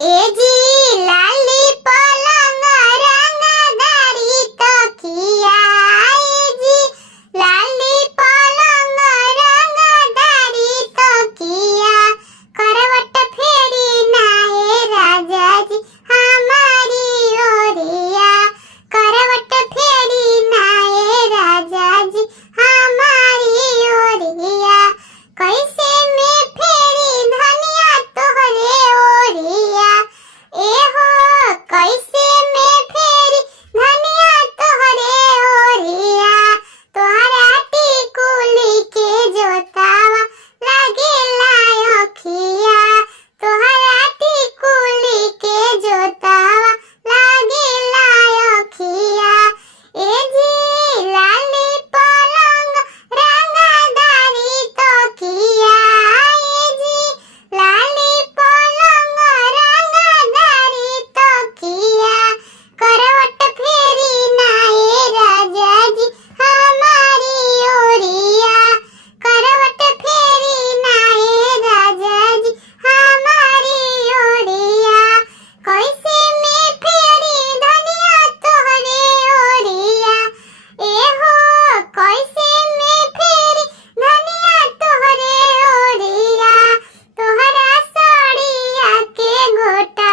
ए जी लाली पलंग रंगदारी तकिया ए जी लाली पलंग रंगदारी तकिया करवट फेरी ना हे राजा जी हमारी ओरिया करवट फेरी ना हे राजा जी हमारी ओरिया कैसे में फेरी धनिया तोहरे ओरिया ए हो कैसे में फेरी धनिया तोहरे ओरिया तोहरा टिकुली के जोतावा लागेला अखिया तोहरा टिकुली के जोतावा लागेला अखिया ए जी लाली पलंग रंगदारी तकिया ए जी लाली पलंग रंगदारी तकिया करवट फेरी ना हे राजा जी हमारी ओरिया करवट फेरी ना हे राजा जी हमारी ओरिया कैसे में फेरी धनिया तोहरे ओरिया ए हो कैसे में फेरी धनिया तोहरे ओरिया तोहरा साड़िया के गोटा